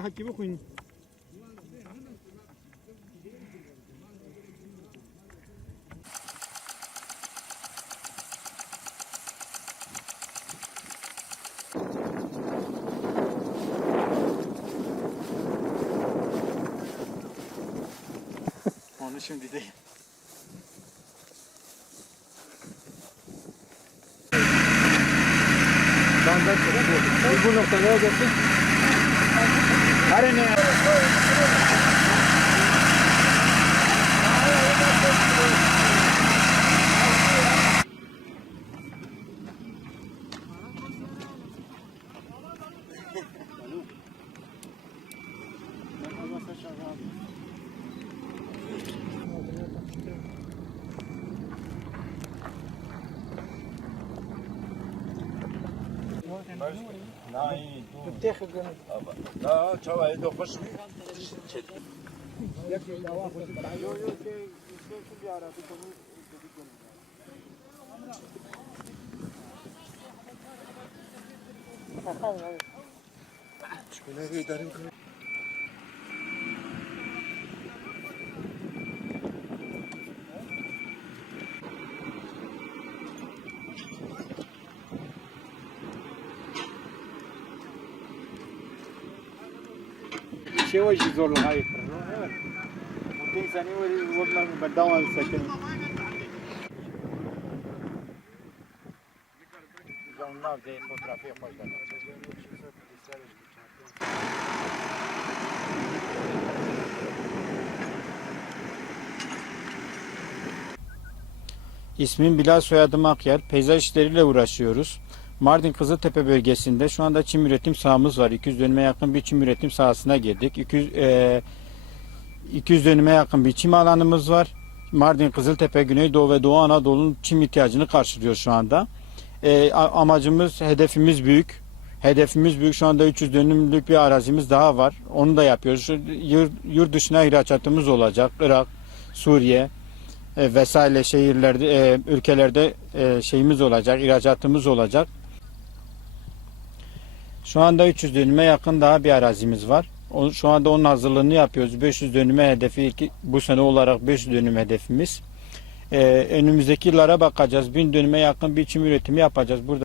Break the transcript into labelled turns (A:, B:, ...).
A: hak gibi koyun. Onu şimdi değil. Bu nokta ne olacaktı? Marinheiro.
B: Да, чавай, до пошли.
A: Çıkın evi idare. هاي ممكن ثاني والله بداوا سكن Onlar de fotoğrafı yapacaklar. İsmim Bilal soyadım Akyar. Peyzaj işleriyle uğraşıyoruz. Mardin Kızıltepe bölgesinde şu anda çim üretim sahamız var. 200 dönüme yakın bir çim üretim sahasına girdik. 200, e, 200 dönüme yakın bir çim alanımız var. Mardin Kızıltepe, Güneydoğu ve Doğu Anadolu'nun çim ihtiyacını karşılıyor şu anda. E, amacımız, hedefimiz büyük. Hedefimiz büyük. Şu anda 300 dönümlük bir arazimiz daha var. Onu da yapıyoruz. Yurt, yurt dışına ihracatımız olacak. Irak, Suriye, e, vesaire şehirlerde, e, ülkelerde e, şeyimiz olacak, ihracatımız olacak. Şu anda 300 dönüme yakın daha bir arazimiz var. Şu anda onun hazırlığını yapıyoruz. 500 dönüme hedefi bu sene olarak 500 dönüm hedefimiz. E, önümüzdeki yıllara bakacağız. 1000 dönüme yakın bir çim üretimi yapacağız. Burada